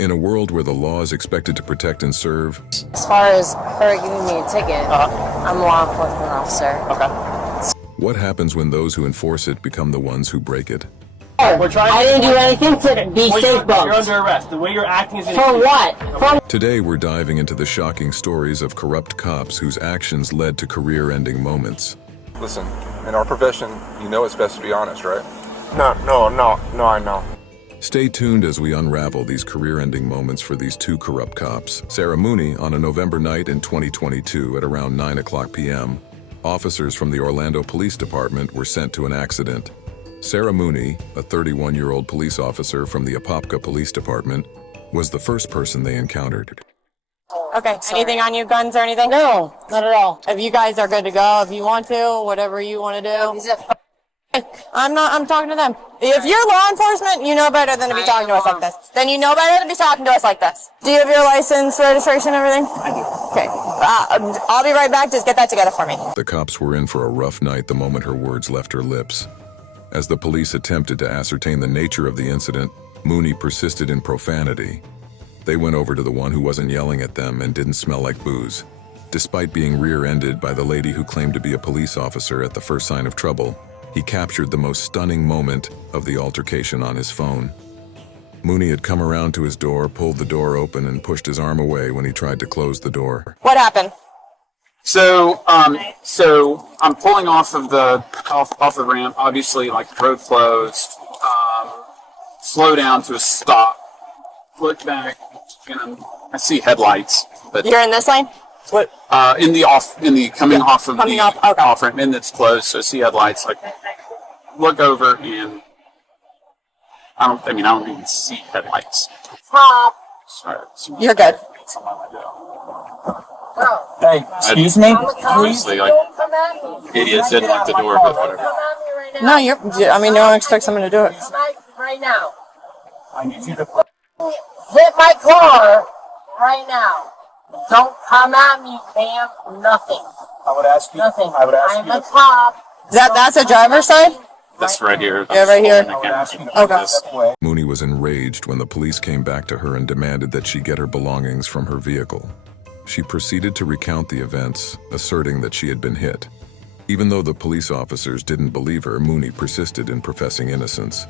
In a world where the law is expected to protect and serve, As far as her giving me a ticket, I'm a law enforcement officer. Okay. what happens when those who enforce it become the ones who break it? We're trying. I didn't do anything to be safe, You're under arrest. The way you're acting is For what? For Today we're diving into the shocking stories of corrupt cops whose actions led to career-ending moments. Listen, in our profession, you know it's best to be honest, right? No, I know. Stay tuned as we unravel these career-ending moments for these two corrupt cops. Sarah Mooney, on a November night in 2022 at around 9:00 p.m., officers from the Orlando Police Department were sent to an accident. Sarah Mooney, a 31-year-old police officer from the Apopka Police Department, was the first person they encountered. Okay, anything on you, guns or anything? No, not at all. If you guys are good to go, if you want to, whatever you want to do. I'm talking to them. If you're law enforcement, you know better than to be talking to us like this. Then you know better than to be talking to us like this. Do you have your license, registration, everything? I do. Okay. I'll be right back. Just get that together for me. The cops were in for a rough night the moment her words left her lips. As the police attempted to ascertain the nature of the incident, Mooney persisted in profanity. They went over to the one who wasn't yelling at them and didn't smell like booze. Despite being rear-ended by the lady who claimed to be a police officer at the first sign of trouble, he captured the most stunning moment of the altercation on his phone. Mooney had come around to his door, pulled the door open, and pushed his arm away when he tried to close the door. What happened? So I'm pulling off of the ramp. Obviously, like the road closed. Slow down to a stop. Look back, and I see headlights. But You're in this lane? coming off of the okay. off ramp, and it's closed. So I see headlights. Like look over, and I don't even see headlights. Sorry. You're good. Hey, excuse me? Obviously, like idiots didn't lock the door, but whatever. No, no one expects someone to do it. Right now. I need you to. Hit my car right now. Don't come at me, Pam. Nothing. I would ask you. Nothing. I would ask I'm you. a cop. That's a driver's side? That's right here. Yeah, right here. I can't see Okay. this. Mooney was enraged when the police came back to her and demanded that she get her belongings from her vehicle. She proceeded to recount the events, asserting that she had been hit. Even though the police officers didn't believe her, Mooney persisted in professing innocence.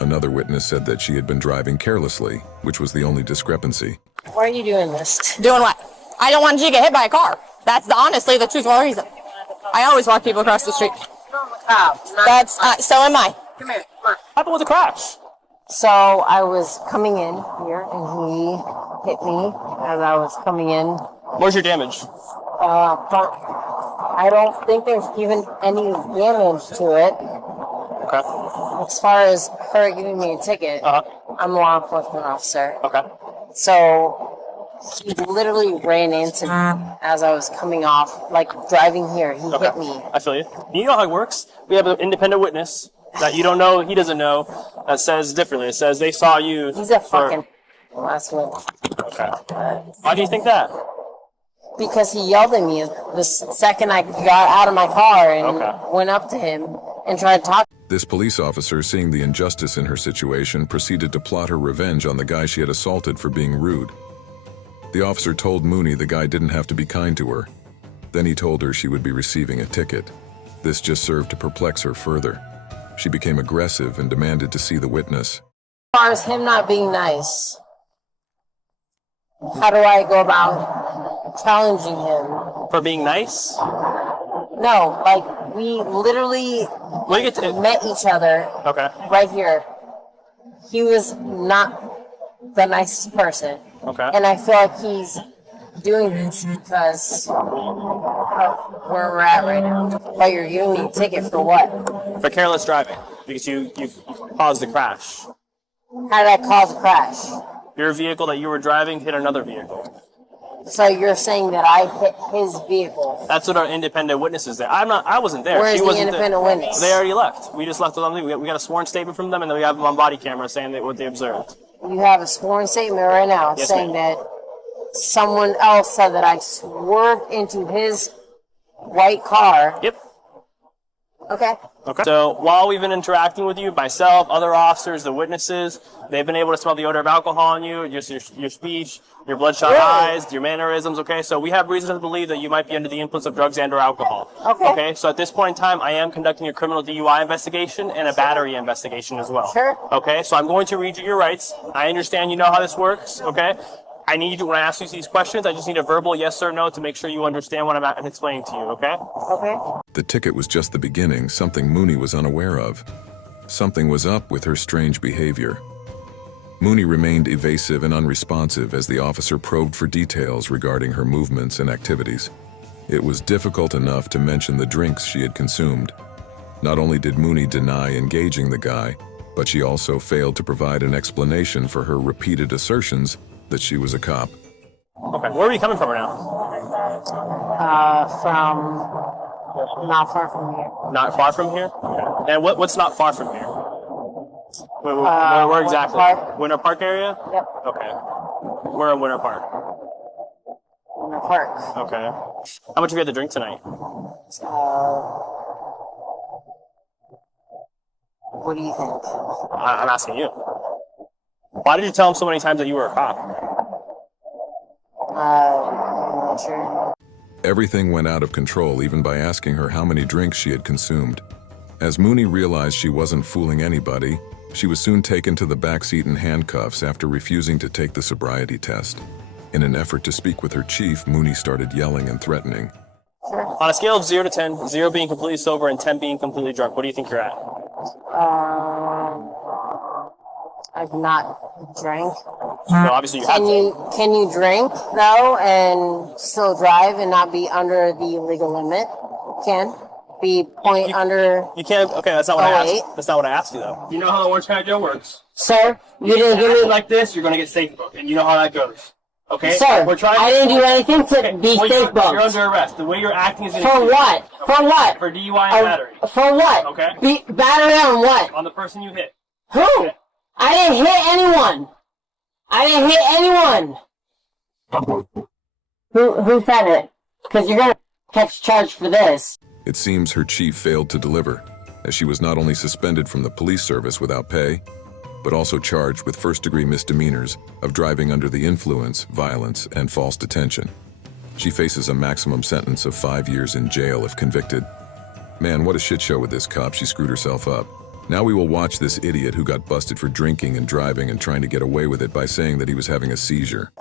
Another witness said that she had been driving carelessly, which was the only discrepancy. Why are you doing this? Doing what? I don't want you to get hit by a car. That's honestly the truthful reason. I always walk people across the street. That's, so am I. Come here. Come on. What happened with the crash? So I was coming in here, and he hit me as I was coming in. Where's your damage? Front. I don't think there's even any damage to it. Okay. As far as her giving me a ticket, I'm a law enforcement officer. Okay. So he literally ran into me as I was coming off, like driving here. He hit me. I feel you. You know how it works? We have an independent witness that you don't know, he doesn't know, that says differently. It says they saw you. He's a fucking last one. Okay. Why do you think that? Because he yelled at me the second I got out of my car and went up to him and tried to talk. This police officer, seeing the injustice in her situation, proceeded to plot her revenge on the guy she had assaulted for being rude. The officer told Mooney the guy didn't have to be kind to her. Then he told her she would be receiving a ticket. This just served to perplex her further. She became aggressive and demanded to see the witness. As far as him not being nice, how do I go about challenging him? For being nice? No, like we literally Well, you get to. met each other Okay. right here. He was not the nicest person. Okay. And I feel like he's doing this because of where we're at right now. But you're giving me a ticket for what? For careless driving. Because you caused the crash. How did I cause a crash? Your vehicle that you were driving hit another vehicle. So you're saying that I hit his vehicle? That's what our independent witness is there. I wasn't there. Where's She the wasn't independent there. witness? They already left. We just left them. We got a sworn statement from them, and then we have them on body camera saying that what they observed. You have a sworn statement right now Yes, saying ma'am. that someone else said that I swerved into his white car. Yep. Okay. Okay. So while we've been interacting with you, myself, other officers, the witnesses, they've been able to smell the odor of alcohol on you, just your speech, your bloodshot eyes, your mannerisms, okay? So we have reason to believe that you might be under the influence of drugs and or alcohol. Okay. So at this point in time, I am conducting a criminal DUI investigation and a battery investigation as well. Sure. Okay, so I'm going to read you your rights. I understand you know how this works, okay? I need you, when I ask you these questions, I just need a verbal yes or no to make sure you understand what I'm explaining to you, okay? Okay. The ticket was just the beginning, something Mooney was unaware of. Something was up with her strange behavior. Mooney remained evasive and unresponsive as the officer probed for details regarding her movements and activities. It was difficult enough to mention the drinks she had consumed. Not only did Mooney deny engaging the guy, but she also failed to provide an explanation for her repeated assertions that she was a cop. Okay, where are you coming from right now? From not far from here. Not far from here? Okay. And what's not far from here? Where exactly? Winter Park. Winter Park area? Yep. Okay. We're in Winter Park. Winter Park. Okay. How much have you had to drink tonight? What do you think? I'm asking you. Why did you tell him so many times that you were a cop? I'm not sure. Everything went out of control even by asking her how many drinks she had consumed. As Mooney realized she wasn't fooling anybody, she was soon taken to the backseat in handcuffs after refusing to take the sobriety test. In an effort to speak with her chief, Mooney started yelling and threatening. On a scale of 0 to 10, 0 being completely sober and 10 being completely drunk, what do you think you're at? I've not drank. So obviously you have to. Can you drink though and still drive and not be under the legal limit? Can be under. You can't. Okay, that's not what I 08. asked. That's not what I asked you though. You know how the Orange County Jail works. Sir, you didn't give me like this. You're gonna get safe booked, and you know how that goes. Okay. Sir, We're trying. I didn't do anything to be Well, safe you're booked. under arrest. The way you're acting is For what? For what? For DUI and battery. For what? Okay. Battery on what? On the person you hit. Who? I didn't hit anyone. I didn't hit anyone. Who said it? Because you're gonna catch charge for this. It seems her chief failed to deliver, as she was not only suspended from the police service without pay, but also charged with first-degree misdemeanors of driving under the influence, violence, and false detention. She faces a maximum sentence of 5 years in jail if convicted. Man, what a shit show with this cop. She screwed herself up. Now we will watch this idiot who got busted for drinking and driving and trying to get away with it by saying that he was having a seizure.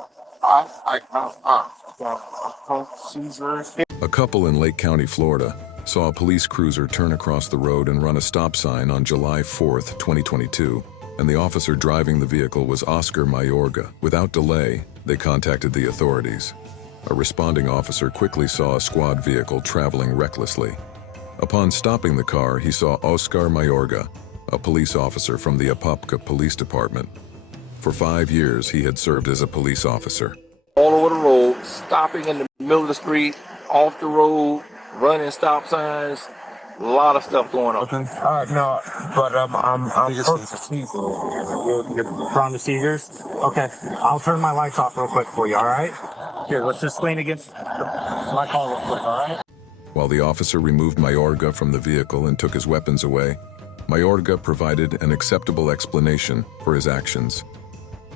A couple in Lake County, Florida, saw a police cruiser turn across the road and run a stop sign on July 4th, 2022, and the officer driving the vehicle was Oscar Mayorga. Without delay, they contacted the authorities. A responding officer quickly saw a squad vehicle traveling recklessly. Upon stopping the car, he saw Oscar Mayorga, a police officer from the Apopka Police Department. For 5 years, he had served as a police officer. All over the road, stopping in the middle of the street, off the road, running stop signs, a lot of stuff going on. No, but I'm You're prone to seizures? Okay, I'll turn my lights off real quick for you, all right? Here, let's just lean against my car real quick, all right? While the officer removed Mayorga from the vehicle and took his weapons away, Mayorga provided an acceptable explanation for his actions.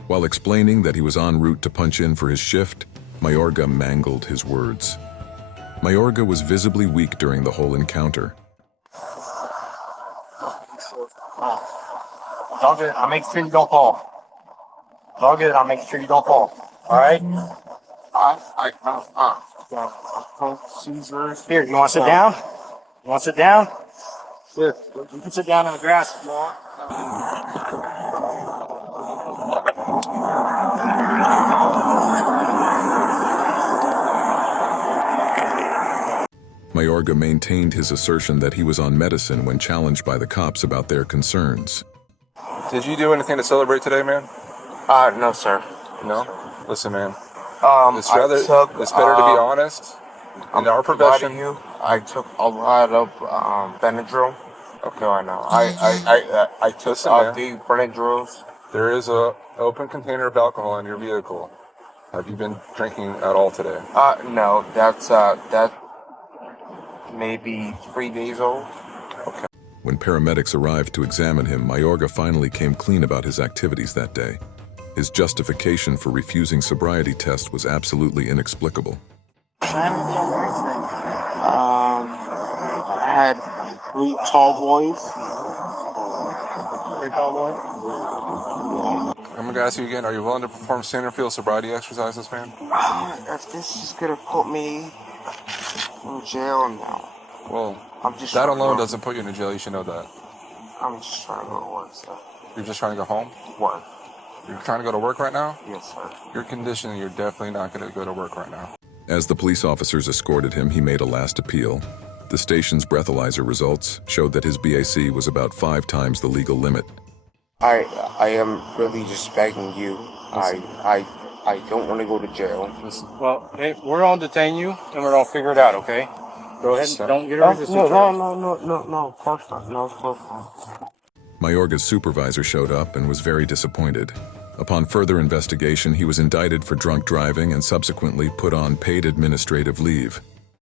While explaining that he was en route to punch in for his shift, Mayorga mangled his words. Mayorga was visibly weak during the whole encounter. It's all good. I'll make sure you don't fall. It's all good. I'll make sure you don't fall. All right? Here, you want to sit down? You want to sit down? Here, you can sit down in the grass if you want. Mayorga maintained his assertion that he was on medicine when challenged by the cops about their concerns. Did you do anything to celebrate today, man? No, sir. No? Listen, man. It's better to be honest. In our profession, I took a lot of Benadryl. Okay, I know. I took the Benadryls. there is a open container of alcohol in your vehicle. Have you been drinking at all today? No, that's maybe 3 days old. When paramedics arrived to examine him, Mayorga finally came clean about his activities that day. His justification for refusing sobriety test was absolutely inexplicable. I had 3 tall boys. 3 tall boys? I'm gonna ask you again, are you willing to perform standard field sobriety exercises, man? If this is gonna put me in jail now. Well, I'm just that alone doesn't put you in jail, you should know that. I'm just trying to go to work, sir. You're just trying to go home? Work. You're trying to go to work right now? Yes, sir. Your condition, you're definitely not gonna go to work right now. As the police officers escorted him, he made a last appeal. The station's breathalyzer results showed that his BAC was about 5 times the legal limit. I am really just begging you. I don't want to go to jail. Well, hey, we're gonna detain you, and we're gonna figure it out. Okay? Go ahead. Don't get a resistance. No, of course not. No, of course not. Mayorga's supervisor showed up and was very disappointed. Upon further investigation, he was indicted for drunk driving and subsequently put on paid administrative leave.